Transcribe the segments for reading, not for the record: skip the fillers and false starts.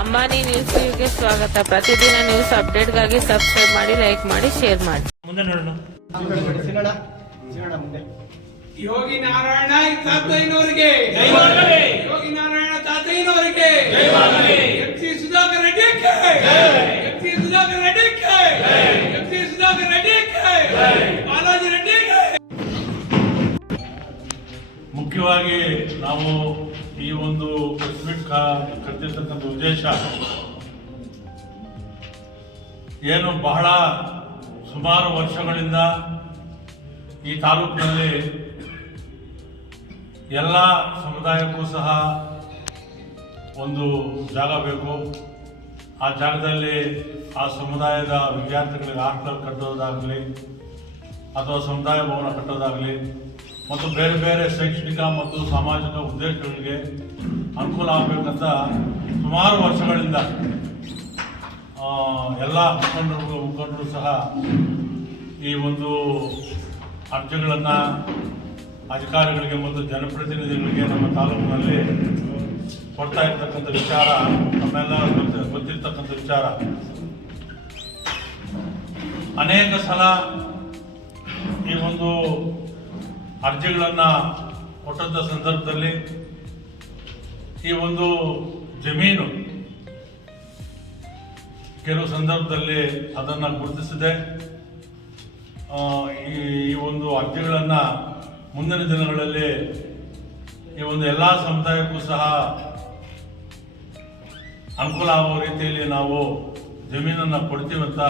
Ambani news ಗೆ ಸ್ವಾಗತ. ಪ್ರತಿದಿನ ನ್ಯೂಸ್ ಅಪ್ಡೇಟ್ಗಾಗಿ ಸಬ್ಸ್ಕ್ರೈಬ್ ಮಾಡಿ, ಲೈಕ್ ಮಾಡಿ, ಶೇರ್ ಮಾಡಿ. ಮುಂದೆ ನೋಡೋಣ. ಯೋಗಿ ನಾರಾಯಣ ತಾತಯ್ಯನವರಿಗೆ ಯೋಗಿ ನಾರಾಯಣ ತಾತಯ್ಯನವರಿಗೆ ಎಂ.ಸಿ. ಸುಧಾಕರ್ ರೆಡ್ಡಿಗೆ ಎಂ.ಸಿ. ಸುಧಾಕರ್ ರೆಡ್ಡಿಗೆ ಎಂ.ಸಿ. ಸುಧಾಕರ್ ರೆಡ್ಡಿಗೆ ಬಾಲಾಜಿ ರೆಡ್ಡಿಗೆ. ಮುಖ್ಯವಾಗಿ ನಾವು ಈ ಒಂದು ಪ್ರೆಸ್ ಮೀಟ್ ಕರೆದಿರ್ತಕ್ಕಂಥ ಉದ್ದೇಶ ಏನು, ಬಹಳ ಸುಮಾರು ವರ್ಷಗಳಿಂದ ಈ ತಾಲೂಕಿನಲ್ಲಿ ಎಲ್ಲ ಸಮುದಾಯಕ್ಕೂ ಸಹ ಒಂದು ಜಾಗ ಬೇಕು. ಆ ಜಾಗದಲ್ಲಿ ಆ ಸಮುದಾಯದ ವಿದ್ಯಾರ್ಥಿಗಳಿಗೆ ಹಾಸ್ಟೆಲ್ ಕಟ್ಟೋದಾಗಲಿ ಅಥವಾ ಸಮುದಾಯ ಭವನ ಕಟ್ಟೋದಾಗಲಿ ಮತ್ತು ಬೇರೆ ಬೇರೆ ಶೈಕ್ಷಣಿಕ ಮತ್ತು ಸಾಮಾಜಿಕ ಉದ್ದೇಶಗಳಿಗೆ ಅನುಕೂಲ ಆಗಬೇಕಂತ ಸುಮಾರು ವರ್ಷಗಳಿಂದ ಎಲ್ಲ ಮುಖಂಡರು ಸಹ ಈ ಒಂದು ಅರ್ಜಿಗಳನ್ನು ಅಧಿಕಾರಿಗಳಿಗೆ ಮತ್ತು ಜನಪ್ರತಿನಿಧಿಗಳಿಗೆ ನಮ್ಮ ತಾಲೂಕಿನಲ್ಲಿ ಕೊಡ್ತಾ ಇರ್ತಕ್ಕಂಥ ವಿಚಾರ ನಮ್ಮೆಲ್ಲ ಗೊತ್ತಿರ್ತಕ್ಕಂಥ ವಿಚಾರ. ಅನೇಕ ಸಲ ಈ ಒಂದು ಅರ್ಜಿಗಳನ್ನು ಕೊಟ್ಟಂಥ ಸಂದರ್ಭದಲ್ಲಿ ಈ ಒಂದು ಜಮೀನು ಕೆಲವು ಸಂದರ್ಭದಲ್ಲಿ ಅದನ್ನು ಗುರುತಿಸದೆ ಈ ಒಂದು ಅರ್ಜಿಗಳನ್ನು ಮುಂದಿನ ದಿನಗಳಲ್ಲಿ ಈ ಒಂದು ಎಲ್ಲ ಸಮುದಾಯಕ್ಕೂ ಸಹ ಅನುಕೂಲ ಆಗುವ ರೀತಿಯಲ್ಲಿ ನಾವು ಜಮೀನನ್ನು ಕೊಡ್ತೀವಂತ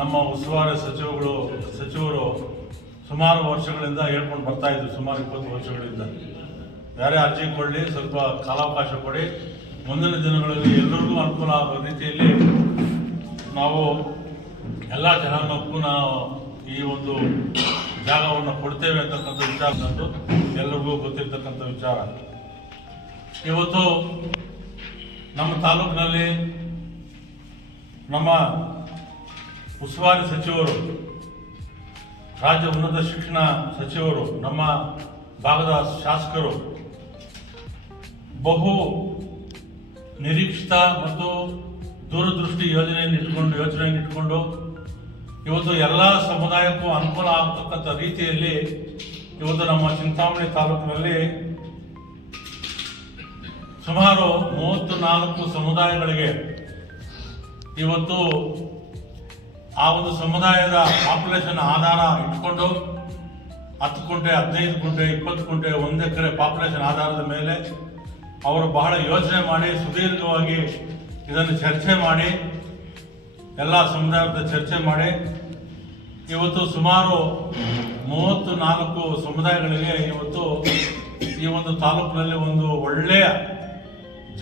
ನಮ್ಮ ಉಸ್ತುವಾರಿ ಸಚಿವರು ಸುಮಾರು ವರ್ಷಗಳಿಂದ ಹೇಳ್ಕೊಂಡು ಬರ್ತಾ ಇದ್ರು. ಸುಮಾರು 20 ವರ್ಷಗಳಿಂದ ಬೇರೆ ಅರ್ಜಿ ಕೊಡಲಿ, ಸ್ವಲ್ಪ ಕಾಲಾವಕಾಶ ಕೊಡಿ, ಮುಂದಿನ ದಿನಗಳಲ್ಲಿ ಎಲ್ಲರಿಗೂ ಅನುಕೂಲ ಆಗುವ ರೀತಿಯಲ್ಲಿ ನಾವು ಎಲ್ಲ ಜನಾಂಗಕ್ಕೂ ನಾವು ಈ ಒಂದು ಜಾಗವನ್ನು ಕೊಡ್ತೇವೆ ಅಂತಕ್ಕಂಥ ವಿಚಾರ ತಂದು ಎಲ್ಲರಿಗೂ ಗೊತ್ತಿರ್ತಕ್ಕಂಥ ವಿಚಾರ. ಇವತ್ತು ನಮ್ಮ ತಾಲೂಕಿನಲ್ಲಿ ನಮ್ಮ ಉಸ್ತುವಾರಿ ಸಚಿವರು, ರಾಜ್ಯ ಉನ್ನತ ಶಿಕ್ಷಣ ಸಚಿವರು, ನಮ್ಮ ಭಾಗದ ಶಾಸಕರು ಬಹು ನಿರೀಕ್ಷಿತ ಮತ್ತು ದೂರದೃಷ್ಟಿ ಯೋಜನೆಯನ್ನು ಇಟ್ಕೊಂಡು ಇವತ್ತು ಎಲ್ಲ ಸಮುದಾಯಕ್ಕೂ ಅನುಕೂಲ ಆಗತಕ್ಕಂಥ ರೀತಿಯಲ್ಲಿ ಇವತ್ತು ನಮ್ಮ ಚಿಂತಾಮಣಿ ತಾಲೂಕಿನಲ್ಲಿ ಸುಮಾರು 34 ಸಮುದಾಯಗಳಿಗೆ ಇವತ್ತು ಆ ಒಂದು ಸಮುದಾಯದ ಪಾಪ್ಯುಲೇಷನ್ ಆಧಾರ ಇಟ್ಕೊಂಡು 10 ಗುಂಟೆ, 15 ಗುಂಟೆ, 20 ಗುಂಟೆ, 1 ಎಕರೆ ಪಾಪ್ಯುಲೇಷನ್ ಆಧಾರದ ಮೇಲೆ ಅವರು ಬಹಳ ಯೋಚನೆ ಮಾಡಿ ಸುದೀರ್ಘವಾಗಿ ಇದನ್ನು ಚರ್ಚೆ ಮಾಡಿ ಎಲ್ಲ ಸಮುದಾಯದ ಚರ್ಚೆ ಮಾಡಿ ಇವತ್ತು ಸುಮಾರು 34 ಸಮುದಾಯಗಳಿಗೆ ಇವತ್ತು ಈ ಒಂದು ತಾಲೂಕಿನಲ್ಲಿ ಒಂದು ಒಳ್ಳೆಯ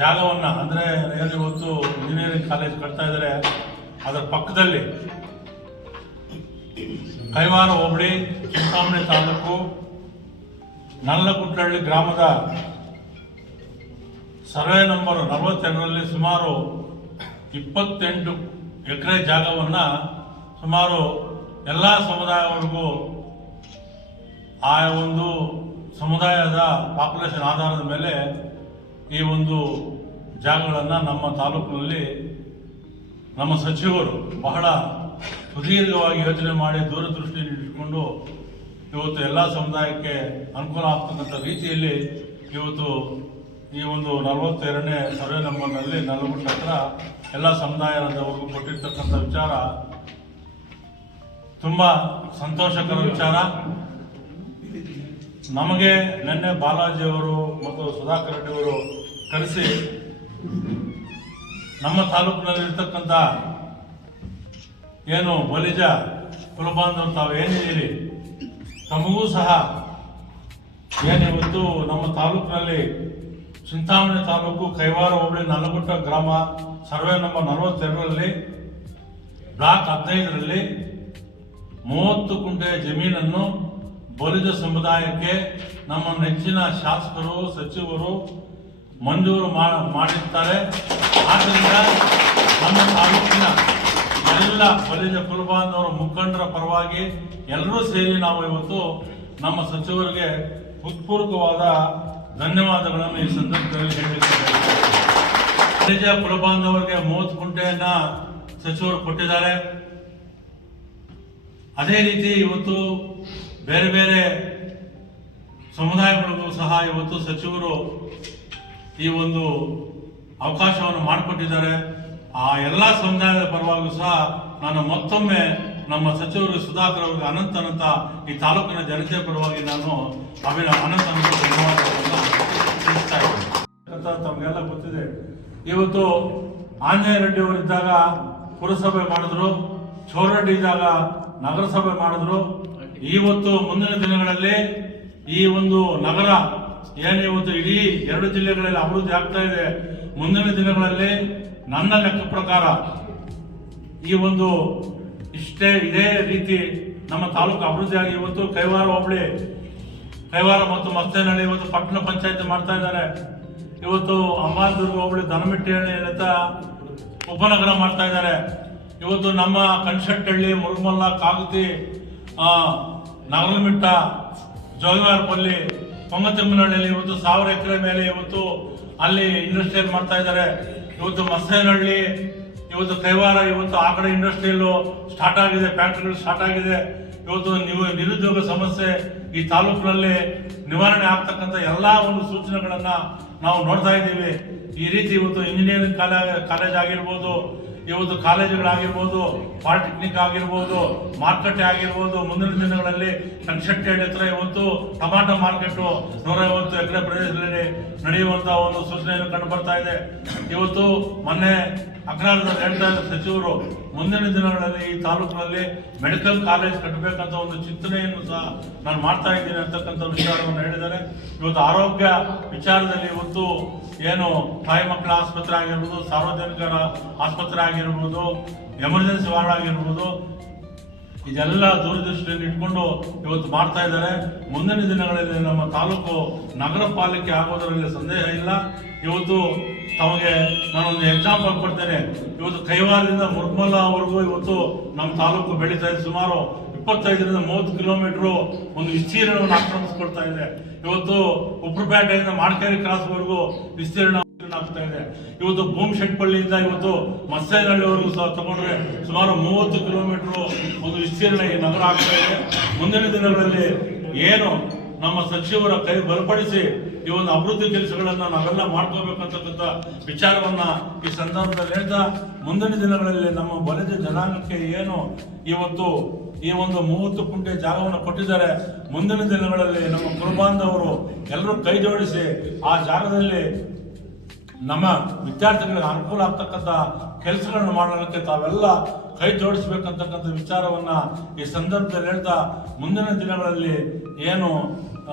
ಜಾಗವನ್ನು, ಅಂದರೆ ಏನು ಇವತ್ತು ಇಂಜಿನಿಯರಿಂಗ್ ಕಾಲೇಜ್ ಕಟ್ತಾ ಇದ್ದಾರೆ ಅದರ ಪಕ್ಕದಲ್ಲಿ ಕೈವಾರ ಹೋಬಳಿ, ಚಿಂತಾಮಣಿ ತಾಲೂಕು, ನಲ್ಲಗುಟ್ಟಹಳ್ಳಿ ಗ್ರಾಮದ ಸರ್ವೆ ನಂಬರ್ 42ರಲ್ಲಿ ಸುಮಾರು 28 ಎಕರೆ ಜಾಗವನ್ನು ಸುಮಾರು ಎಲ್ಲ ಸಮುದಾಯವರೆಗೂ ಆ ಒಂದು ಸಮುದಾಯದ ಪಾಪ್ಯುಲೇಷನ್ ಆಧಾರದ ಮೇಲೆ ಈ ಒಂದು ಜಾಗಗಳನ್ನು ನಮ್ಮ ತಾಲೂಕಿನಲ್ಲಿ ನಮ್ಮ ಸಚಿವರು ಬಹಳ ಸುದೀರ್ಘವಾಗಿ ಯೋಚನೆ ಮಾಡಿ ದೂರದೃಷ್ಟಿಯನ್ನು ಇಟ್ಕೊಂಡು ಇವತ್ತು ಎಲ್ಲ ಸಮುದಾಯಕ್ಕೆ ಅನುಕೂಲ ಆಗ್ತಕ್ಕಂಥ ರೀತಿಯಲ್ಲಿ ಇವತ್ತು ಈ ಒಂದು 42ನೇ ಸರ್ವೆ ನಂಬರ್ನಲ್ಲಿ ನಲ್ಲಗುಟ್ಟ ಹತ್ರ ಎಲ್ಲ ಸಮುದಾಯದವರೆಗೂ ಕೊಟ್ಟಿರ್ತಕ್ಕಂಥ ವಿಚಾರ ತುಂಬ ಸಂತೋಷಕರ ವಿಚಾರ. ನಮಗೆ ನಿನ್ನೆ ಬಾಲಾಜಿಯವರು ಮತ್ತು ಸುಧಾಕರ್ ರೆಡ್ಡಿಯವರು ಕರೆಸಿ ನಮ್ಮ ತಾಲೂಕಿನಲ್ಲಿರ್ತಕ್ಕಂಥ ಏನು ಬಲಿಜ ಕುಲಬಾಂಧವರು ತಾವು ಏನಿದ್ದೀರಿ, ತಮಗೂ ಸಹ ಏನಿವತ್ತು ನಮ್ಮ ತಾಲೂಕಿನಲ್ಲಿ ಚಿಂತಾಮಣಿ ತಾಲೂಕು ಕೈವಾರ ಹೋಬಳಿ ನಲ್ಲಗುಟ್ಟ ಗ್ರಾಮ ಸರ್ವೆ ನಂಬರ್ 42ರಲ್ಲಿ ಬ್ಲಾಕ್ 15ರಲ್ಲಿ 30 ಗುಂಟೆ ಜಮೀನನ್ನು ಬಲಿಜ ಸಮುದಾಯಕ್ಕೆ ನಮ್ಮ ನೆಚ್ಚಿನ ಶಾಸಕರು, ಸಚಿವರು ಮಂಜೂರು ಮಾಡಿರ್ತಾರೆ. ಆದ್ದರಿಂದ ನಮ್ಮ ತಾಲೂಕಿನ ಎಲ್ಲ ಬಲಿಜ ಕುಲಬಾಂಧವರ ಮುಖಂಡರ ಪರವಾಗಿ ಎಲ್ಲರೂ ಸೇರಿ ನಾವು ಇವತ್ತು ನಮ್ಮ ಸಚಿವರಿಗೆ ಹೃತ್ಪೂರ್ವಕವಾದ ಧನ್ಯವಾದಗಳನ್ನು ಈ ಸಂದರ್ಭದಲ್ಲಿ ಹೇಳಲಿಕ್ಕೆ ಕಾಲೇಜ ಕುಲಬಾಂಧವರಿಗೆ 30 ಗುಂಟೆಯನ್ನ ಸಚಿವರು ಕೊಟ್ಟಿದ್ದಾರೆ. ಅದೇ ರೀತಿ ಇವತ್ತು ಬೇರೆ ಬೇರೆ ಸಮುದಾಯಗಳಿಗೂ ಸಹ ಇವತ್ತು ಸಚಿವರು ಈ ಒಂದು ಅವಕಾಶವನ್ನು ಮಾಡಿಕೊಟ್ಟಿದ್ದಾರೆ. ಆ ಎಲ್ಲ ಸಮುದಾಯದ ಪರವಾಗಿಯೂ ಸಹ ನಾನು ಮತ್ತೊಮ್ಮೆ ನಮ್ಮ ಸಚಿವರು ಸುಧಾಕರ್ ಅವರಿಗೆ ಅನಂತ ಈ ತಾಲೂಕಿನ ಜನತೆ ಪರವಾಗಿ ನಾನು ಅನಂತ ಧನ್ಯವಾದಗಳನ್ನು ತಿಳಿಸ್ತಾ ಇದ್ದೀನಿ. ತಮಗೆಲ್ಲ ಗೊತ್ತಿದೆ, ಇವತ್ತು ಆಂಜನೇಯ ರೆಡ್ಡಿ ಅವರಿದ್ದಾಗ ಪುರಸಭೆ ಮಾಡಿದ್ರು, ಚೋರರೆಡ್ಡಿ ಇದ್ದಾಗ ನಗರಸಭೆ ಮಾಡಿದ್ರು. ಇವತ್ತು ಮುಂದಿನ ದಿನಗಳಲ್ಲಿ ಈ ಒಂದು ನಗರ ಏನು ಇವತ್ತು ಇಡೀ 2 ಜಿಲ್ಲೆಗಳಲ್ಲಿ ಅಭಿವೃದ್ಧಿ ಆಗ್ತಾ ಇದೆ. ಮುಂದಿನ ದಿನಗಳಲ್ಲಿ ನನ್ನ ಲೆಕ್ಕ ಪ್ರಕಾರ ಈ ಒಂದು ಇದೇ ರೀತಿ ನಮ್ಮ ತಾಲೂಕು ಅಭಿವೃದ್ಧಿಯಾಗಿ ಇವತ್ತು ಕೈವಾರ ಹೋಬಳಿ, ಕೈವಾರ ಮತ್ತು ಮಸ್ತೇನಹಳ್ಳಿ ಇವತ್ತು ಪಟ್ಟಣ ಪಂಚಾಯತ್ ಮಾಡ್ತಾ ಇದ್ದಾರೆ. ಇವತ್ತು ಅಂಬಾದುರ್ಗ ಹೋಬಳಿ ದನಮಿಟ್ಟಿಹಳ್ಳಿ ಅಂತ ಉಪನಗರ ಮಾಡ್ತಾ ಇದ್ದಾರೆ. ಇವತ್ತು ನಮ್ಮ ಕಣ್ಶೆಟ್ಟಹಳ್ಳಿ, ಮುರುಗಮಲ್ಲ, ಕಾಗತಿ, ನಗರಮಿಟ್ಟ, ಜೋಗಿವಾರಪಲ್ಲಿ, ಪೊಂಗತಿಮ್ಮನಹಳ್ಳಿಯಲ್ಲಿ ಇವತ್ತು 1000 ಎಕರೆ ಮೇಲೆ ಇವತ್ತು ಅಲ್ಲಿ ಇಂಡಸ್ಟ್ರಿಯಲ್ ಮಾಡ್ತಾ ಇದ್ದಾರೆ. ಇವತ್ತು ಮಸ್ತೇನಹಳ್ಳಿ, ಇವತ್ತು ಕೈವಾರ, ಇವತ್ತು ಆ ಕಡೆ ಇಂಡಸ್ಟ್ರಿಯಲ್ ಸ್ಟಾರ್ಟ್ ಆಗಿದೆ, ಫ್ಯಾಕ್ಟ್ರಿಗಳು ಸ್ಟಾರ್ಟ್ ಆಗಿದೆ. ಇವತ್ತು ನಿರುದ್ಯೋಗ ಸಮಸ್ಯೆ ಈ ತಾಲೂಕಿನಲ್ಲಿ ನಿವಾರಣೆ ಆಗ್ತಕ್ಕಂಥ ಎಲ್ಲ ಒಂದು ಸೂಚನೆಗಳನ್ನ ನಾವು ನೋಡ್ತಾ ಇದ್ದೀವಿ. ಈ ರೀತಿ ಇವತ್ತು ಇಂಜಿನಿಯರಿಂಗ್ ಕಾಲೇಜ್ ಆಗಿರ್ಬೋದು, ಇವತ್ತು ಕಾಲೇಜುಗಳಾಗಿರ್ಬೋದು, ಪಾಲಿಟೆಕ್ನಿಕ್ ಆಗಿರ್ಬೋದು, ಮಾರುಕಟ್ಟೆ ಆಗಿರ್ಬೋದು, ಮುಂದಿನ ದಿನಗಳಲ್ಲಿ ಕಣ್ಶೆಟ್ಟಹಳ್ಳಿ ಹತ್ರ ಇವತ್ತು ಟೊಮಾಟೊ ಮಾರ್ಕೆಟು 150 ಎಕರೆ ಪ್ರದೇಶದಲ್ಲಿ ನಡೆಯುವಂತಹ ಒಂದು ಸೂಚನೆಯನ್ನು ಕಂಡು ಬರ್ತಾ ಇದೆ. ಇವತ್ತು ಮೊನ್ನೆ ಅಗ್ರಹಾರದಲ್ಲಿ ಹೇಳ್ತಾ ಇದ್ದ ಸಚಿವರು ಮುಂದಿನ ದಿನಗಳಲ್ಲಿ ಈ ತಾಲೂಕಿನಲ್ಲಿ ಮೆಡಿಕಲ್ ಕಾಲೇಜ್ ಕಟ್ಟಬೇಕಂತ ಒಂದು ಚಿಂತನೆಯನ್ನು ಸಹ ನಾನು ಮಾಡ್ತಾ ಇದ್ದೀನಿ ಅಂತಕ್ಕಂಥ ವಿಚಾರವನ್ನು ಹೇಳಿದ್ದಾರೆ. ಇವತ್ತು ಆರೋಗ್ಯ ವಿಚಾರದಲ್ಲಿ ಇವತ್ತು ಏನು ತಾಯಿ ಮಕ್ಕಳ ಆಸ್ಪತ್ರೆ ಆಗಿರ್ಬೋದು, ಸಾರ್ವಜನಿಕರ ಆಸ್ಪತ್ರೆ ಆಗಿರ್ಬೋದು, ಎಮರ್ಜೆನ್ಸಿ ವಾರ್ಡ್ ಆಗಿರ್ಬೋದು, ಇದೆಲ್ಲ ದೂರದೃಷ್ಟಿಯನ್ನು ಇಟ್ಕೊಂಡು ಇವತ್ತು ಮಾಡ್ತಾ ಇದ್ದಾರೆ. ಮುಂದಿನ ದಿನಗಳಲ್ಲಿ ನಮ್ಮ ತಾಲೂಕು ನಗರ ಪಾಲಿಕೆ ಆಗೋದರಲ್ಲಿ ಸಂದೇಹ ಇಲ್ಲ. ಇವತ್ತು ತಮಗೆ ನಾನೊಂದು ಎಕ್ಸಾಂಪಲ್ ಕೊಡ್ತೇನೆ. ಇವತ್ತು ಕೈವಾರದಿಂದ ಮುರುಗಮಲ್ಲವರೆಗೂ ಇವತ್ತು ನಮ್ಮ ತಾಲೂಕು ಬೆಳೀತಾ ಇದೆ. ಸುಮಾರು 25-30 ಕಿಲೋಮೀಟರ್ ಒಂದು ವಿಸ್ತೀರ್ಣವನ್ನು ಆಕ್ರಮಿಸ್ಕೊಳ್ತಾ ಇದೆ. ಇವತ್ತು ಉಪ್ರಪೇಟೆಯಿಂದ ಮಾರ್ಕೇರಿ ಕ್ರಾಸ್ವರೆಗೂ ವಿಸ್ತೀರ್ಣ ಆಗ್ತಾ ಇದೆ. ಇವತ್ತು ಭೂಮಶೆಟ್ಟಪಳ್ಳಿಯಿಂದ ಇವತ್ತು ಮಸ್ತೇನಹಳ್ಳಿವರೆಗೂ ಸಹ ತಗೊಂಡ್ರೆ ಸುಮಾರು 30 ಕಿಲೋಮೀಟರ್ ಒಂದು ವಿಸ್ತೀರ್ಣ ಈ ನಗರ ಆಗ್ತಾ ಇದೆ. ಮುಂದಿನ ದಿನಗಳಲ್ಲಿ ಏನು ನಮ್ಮ ಸಚಿವರ ಕೈ ಬಲಪಡಿಸಿ ಈ ಒಂದು ಅಭಿವೃದ್ಧಿ ಕೆಲಸಗಳನ್ನ ನಾವೆಲ್ಲ ಮಾಡ್ಕೋಬೇಕಂತಕ್ಕಂಥ ವಿಚಾರವನ್ನ ಈ ಸಂದರ್ಭದಲ್ಲಿ ಹೇಳ್ತಾ, ಮುಂದಿನ ದಿನಗಳಲ್ಲಿ ನಮ್ಮ ಬಲಿಜ ಜನಾಂಗಕ್ಕೆ ಏನು ಇವತ್ತು ಈ ಒಂದು 30 ಗುಂಟೆ ಜಾಗವನ್ನು ಕೊಟ್ಟಿದ್ದಾರೆ, ಮುಂದಿನ ದಿನಗಳಲ್ಲಿ ನಮ್ಮ ಕುಲಬಾಂಧವರು ಎಲ್ಲರೂ ಕೈ ಜೋಡಿಸಿ ಆ ಜಾಗದಲ್ಲಿ ನಮ್ಮ ವಿದ್ಯಾರ್ಥಿಗಳಿಗೆ ಅನುಕೂಲ ಆಗ್ತಕ್ಕಂಥ ಕೆಲಸಗಳನ್ನು ಮಾಡಲಿಕ್ಕೆ ತಾವೆಲ್ಲ ಕೈ ಜೋಡಿಸ್ಬೇಕಂತಕ್ಕಂಥ ವಿಚಾರವನ್ನ ಈ ಸಂದರ್ಭದಲ್ಲಿ ಹೇಳ್ತಾ, ಮುಂದಿನ ದಿನಗಳಲ್ಲಿ ಏನು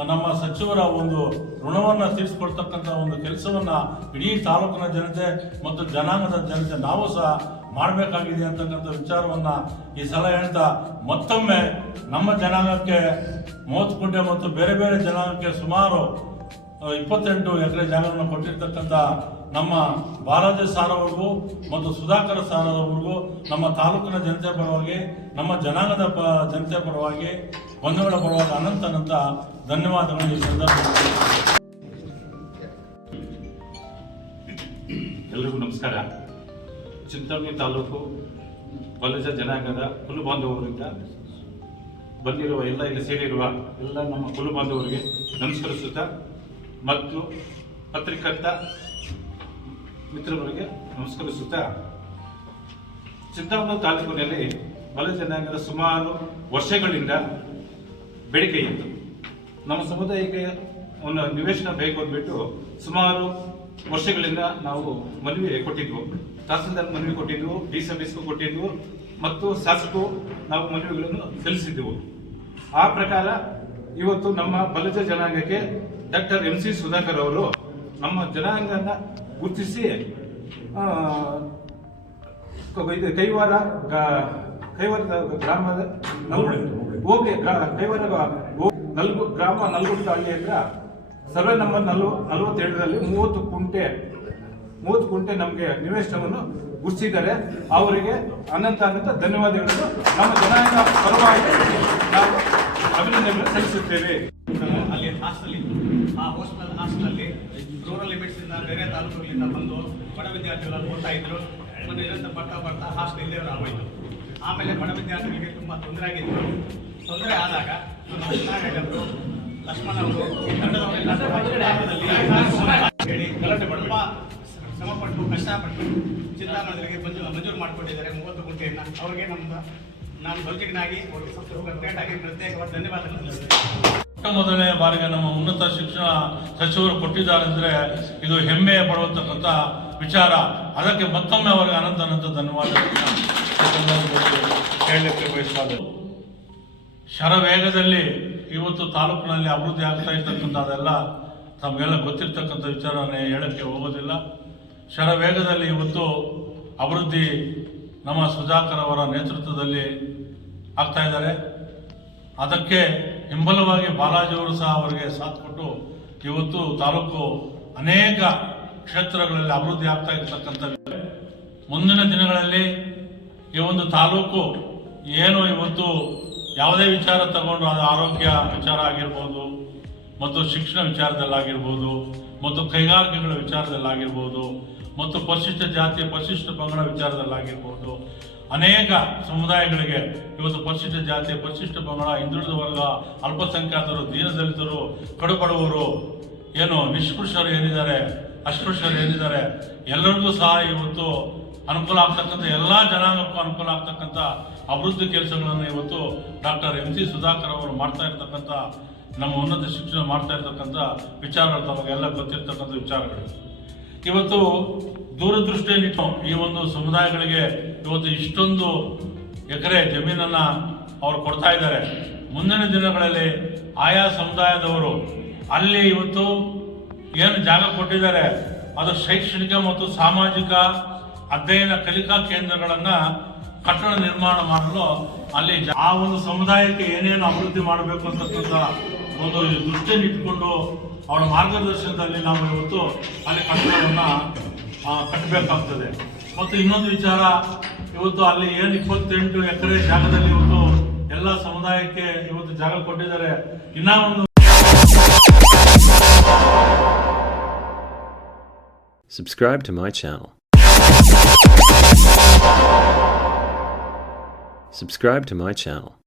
ನಮ್ಮ ಸಚಿವರ ಒಂದು ಋಣವನ್ನ ತೀರಿಸಿಕೊಡ್ತಕ್ಕಂಥ ಒಂದು ಕೆಲಸವನ್ನ ಇಡೀ ತಾಲೂಕಿನ ಜನತೆ ಮತ್ತು ಜನಾಂಗದ ಜನತೆ ನಾವು ಸಹ ಮಾಡಬೇಕಾಗಿದೆ ಅಂತಕ್ಕಂಥ ವಿಚಾರವನ್ನ ಈ ಸಲ ಹೇಳ್ತಾ, ಮತ್ತೊಮ್ಮೆ ನಮ್ಮ ಜನಾಂಗಕ್ಕೆ 30 ಗುಂಟೆ ಮತ್ತು ಬೇರೆ ಬೇರೆ ಜನಾಂಗಕ್ಕೆ ಸುಮಾರು 28 ಎಕರೆ ಜಾಗವನ್ನು ಕೊಟ್ಟಿರ್ತಕ್ಕಂಥ ನಮ್ಮ ಬಾಲಾಜಿ ಸಾರ್ ಅವ್ರಿಗೂ ಮತ್ತು ಸುಧಾಕರ್ ಸಾರ್ ಅವ್ರಿಗೂ ನಮ್ಮ ತಾಲೂಕಿನ ಜನತೆ ಪರವಾಗಿ, ನಮ್ಮ ಜನಾಂಗದ ಜನತೆ ಪರವಾಗಿ, ಬಂಧುಗಳ ಪರವಾಗಿ ಅನಂತ ಧನ್ಯವಾದಗಳು ಈ ಸಂದರ್ಭದಲ್ಲಿ. ಎಲ್ರಿಗೂ ನಮಸ್ಕಾರ. ಚಿಂತಾಮಣಿ ತಾಲೂಕು ಬಲಿಜ ಜನಾಂಗದ ಕುಲು ಬಾಂಧವರಿಂದ ಬಂದಿರುವ ಎಲ್ಲ ಇಲ್ಲಿ ಸೇರಿರುವ ಎಲ್ಲ ನಮ್ಮ ಕುಲು ಬಾಂಧವರಿಗೆ ನಮಸ್ಕರಿಸುತ್ತಾ ಮತ್ತು ಪತ್ರಿಕರ್ತ ಮಿತ್ರರಿಗೆ ನಮಸ್ಕರಿಸುತ್ತಾ, ಚಿಂತಾಮಣಿ ತಾಲೂಕಿನಲ್ಲಿ ಬಲಿಜ ಜನಾಂಗದ ಸುಮಾರು ವರ್ಷಗಳಿಂದ ಬೇಡಿಕೆ ಇತ್ತು. ನಮ್ಮ ಸಮುದಾಯಕ್ಕೆ ಒಂದು ನಿವೇಶನ ಬೇಕು ಅಂದ್ಬಿಟ್ಟು ಸುಮಾರು ವರ್ಷಗಳಿಂದ ನಾವು ಮನವಿ ಕೊಟ್ಟಿದ್ವು. ತಹಸೀಲ್ದಾರ್ ಮನವಿ ಕೊಟ್ಟಿದ್ವು, ಡಿಸಬಿಸ್ಗೂ ಕೊಟ್ಟಿದ್ವು ಮತ್ತು ಶಾಸಕರು ನಾವು ಮನವಿಗಳನ್ನು ಸಲ್ಲಿಸಿದ್ದೆವು. ಆ ಪ್ರಕಾರ ಇವತ್ತು ನಮ್ಮ ಬಲಿಜ ಜನಾಂಗಕ್ಕೆ ಡಾಕ್ಟರ್ MC ಸುಧಾಕರ್ ಅವರು ನಮ್ಮ ಜನಾಂಗನ ಗುರುತಿಸಿ ಕೈವಾರ ಗ್ರಾಮದ ಕೈವಾರ ಗ್ರಾಮ ನಲ್ಗುಟ್ಟಹಳ್ಳಿ ಹತ್ರ ಸರ್ವೆ ನಂಬರ್ 47ರಲ್ಲಿ 30 ಗುಂಟೆ ನಮಗೆ ನಿವೇಶನವನ್ನು ಗುರುತಿಸಿದ್ದಾರೆ. ಅವರಿಗೆ ಅನಂತ ಧನ್ಯವಾದಗಳನ್ನು ನಮ್ಮ ಜನಾಂಗ ಪರವಾಗಿ ನಾವು ಅಭಿನಂದನೆಗಳನ್ನು ಸಲ್ಲಿಸುತ್ತೇವೆ. ಅಲ್ಲಿ ಹಾಸ್ಟೆಲ್ ರೂರಲ್ ಲಿಮಿಟ್ಸ್ ಇಂದ ಬೇರೆ ತಾಲೂಕುಗಳಿಂದ ಬಂದು ಬಡ ವಿದ್ಯಾರ್ಥಿಗಳು ಓದ್ತಾ ಇದ್ರು. ಒಂದು ನಿರಂತರ ಬರ್ತಾ ಹಾಸ್ಟೆಲ್ ಇಲ್ಲೇ ಆಗೋಯ್ತು. ಆಮೇಲೆ ಬಡ ವಿದ್ಯಾರ್ಥಿಗಳಿಗೆ ತುಂಬ ತೊಂದರೆ ಆಗಿತ್ತು. ತೊಂದರೆ ಆದಾಗ ನಮ್ಮ ಲಕ್ಷ್ಮಣ ಅವರು ಹೇಳಿ ತುಂಬ ಶ್ರಮಪಟ್ಟು ಕಷ್ಟಪಟ್ಟು ಚಿಂತಾಮಣಗಳಿಗೆ ಮಂಜೂರು ಮಾಡಿಕೊಟ್ಟಿದ್ದಾರೆ 30 ಗುಂಟೆಯನ್ನು. ಅವ್ರಿಗೆ ನಾನು ಬಲ್ಜಿಗನಾಗಿ ಪ್ರತ್ಯೇಕವಾದ ಧನ್ಯವಾದಗಳು. ಮೊದಲನೇ ಬಾರಿಗೆ ನಮ್ಮ ಉನ್ನತ ಶಿಕ್ಷಣ ಸಚಿವರು ಕೊಟ್ಟಿದ್ದಾರೆ ಅಂದರೆ ಇದು ಹೆಮ್ಮೆ ಪಡುವಂತಕ್ಕಂಥ ವಿಚಾರ. ಅದಕ್ಕೆ ಮತ್ತೊಮ್ಮೆ ಅವರಿಗೆ ಅನಂತ ಧನ್ಯವಾದಗಳನ್ನು ಹೇಳಲಿಕ್ಕೆ ಬಯಸ್ತಾರೆ. ಶರವೇಗದಲ್ಲಿ ಇವತ್ತು ತಾಲೂಕಿನಲ್ಲಿ ಅಭಿವೃದ್ಧಿ ಆಗ್ತಾ ಇರ್ತಕ್ಕಂಥದ್ದೆಲ್ಲ ತಮಗೆಲ್ಲ ಗೊತ್ತಿರ್ತಕ್ಕಂಥ ವಿಚಾರನೇ ಹೇಳಕ್ಕೆ ಹೋಗೋದಿಲ್ಲ. ಶರವೇಗದಲ್ಲಿ ಇವತ್ತು ಅಭಿವೃದ್ಧಿ ನಮ್ಮ ಸುಧಾಕರ್ ಅವರ ನೇತೃತ್ವದಲ್ಲಿ ಆಗ್ತಾ ಇದ್ದಾರೆ. ಅದಕ್ಕೆ ಹಿಂಬಲವಾಗಿ ಬಾಲಾಜಿಯವರು ಸಹ ಅವರಿಗೆ ಸಾಥ್ ಕೊಟ್ಟು ಇವತ್ತು ತಾಲೂಕು ಅನೇಕ ಕ್ಷೇತ್ರಗಳಲ್ಲಿ ಅಭಿವೃದ್ಧಿ ಆಗ್ತಾ ಇರ್ತಕ್ಕಂಥ ಮುಂದಿನ ದಿನಗಳಲ್ಲಿ ಈ ಒಂದು ತಾಲೂಕು ಏನು ಇವತ್ತು ಯಾವುದೇ ವಿಚಾರ ತಗೊಂಡು ಅದು ಆರೋಗ್ಯ ವಿಚಾರ ಆಗಿರ್ಬೋದು, ಮತ್ತು ಶಿಕ್ಷಣ ವಿಚಾರದಲ್ಲಾಗಿರ್ಬೋದು, ಮತ್ತು ಕೈಗಾರಿಕೆಗಳ ವಿಚಾರದಲ್ಲಾಗಿರ್ಬೋದು, ಮತ್ತು ಪರಿಶಿಷ್ಟ ಜಾತಿ ಪರಿಶಿಷ್ಟ ಪಂಗಡ ವಿಚಾರದಲ್ಲಾಗಿರ್ಬೋದು, ಅನೇಕ ಸಮುದಾಯಗಳಿಗೆ ಇವತ್ತು ಪರಿಶಿಷ್ಟ ಜಾತಿ ಪರಿಶಿಷ್ಟ ಪಂಗಡ, ಹಿಂದುಳಿದ ವರ್ಗ, ಅಲ್ಪಸಂಖ್ಯಾತರು, ದೀನದಲಿತರು, ಕಡುಬಡವರು, ಏನು ನಿಷ್ಪೃಷರು ಏನಿದ್ದಾರೆ, ಅಸ್ಪೃಶ್ಯರು ಏನಿದ್ದಾರೆ, ಎಲ್ಲರಿಗೂ ಸಹ ಇವತ್ತು ಅನುಕೂಲ ಆಗ್ತಕ್ಕಂಥ ಎಲ್ಲ ಜನಾಂಗಕ್ಕೂ ಅನುಕೂಲ ಆಗ್ತಕ್ಕಂಥ ಅಭಿವೃದ್ಧಿ ಕೆಲಸಗಳನ್ನು ಇವತ್ತು ಡಾಕ್ಟರ್ MC ಸುಧಾಕರ್ ಅವರು ಮಾಡ್ತಾ ಇರ್ತಕ್ಕಂಥ, ನಮ್ಮ ಉನ್ನತ ಶಿಕ್ಷಣ ಮಾಡ್ತಾ ಇರ್ತಕ್ಕಂಥ ವಿಚಾರಗಳು ತಮಗೆಲ್ಲ ಗೊತ್ತಿರ್ತಕ್ಕಂಥ ವಿಚಾರಗಳು. ಇವತ್ತು ದೂರದೃಷ್ಟಿಯನ್ನಿಟ್ಟು ಈ ಒಂದು ಸಮುದಾಯಗಳಿಗೆ ಇವತ್ತು ಇಷ್ಟೊಂದು ಎಕರೆ ಜಮೀನನ್ನು ಅವರು ಕೊಡ್ತಾ ಇದ್ದಾರೆ. ಮುಂದಿನ ದಿನಗಳಲ್ಲಿ ಆಯಾ ಸಮುದಾಯದವರು ಅಲ್ಲಿ ಇವತ್ತು ಏನು ಜಾಗ ಕೊಟ್ಟಿದ್ದಾರೆ ಅದು ಶೈಕ್ಷಣಿಕ ಮತ್ತು ಸಾಮಾಜಿಕ ಅಧ್ಯಯನ ಕಲಿಕಾ ಕೇಂದ್ರಗಳನ್ನು ಕಟ್ಟಡ ನಿರ್ಮಾಣ ಮಾಡಲು ಅಲ್ಲಿ ಆ ಒಂದು ಸಮುದಾಯಕ್ಕೆ ಏನೇನು ಅಭಿವೃದ್ಧಿ ಮಾಡಬೇಕು ಅಂತಕ್ಕಂಥ ಒಂದು ದೃಷ್ಟಿಯನ್ನು ಇಟ್ಕೊಂಡು ಅವರ ಮಾರ್ಗದರ್ಶನದಲ್ಲಿ ನಾವು ಇವತ್ತು ಅಲ್ಲಿ ಕಟ್ಟಡವನ್ನು ಕಟ್ಟಬೇಕಾಗ್ತದೆ. ಮತ್ತು ಇನ್ನೊಂದು ವಿಚಾರ, ಇವತ್ತು ಅಲ್ಲಿ ಏನು 28 ಎಕರೆ ಜಾಗದಲ್ಲಿ ಇವತ್ತು ಎಲ್ಲ ಸಮುದಾಯಕ್ಕೆ ಇವತ್ತು ಜಾಗ ಕೊಟ್ಟಿದ್ದಾರೆ. ಇನ್ನೂ ಒಂದು Subscribe to my channel. Subscribe to my channel.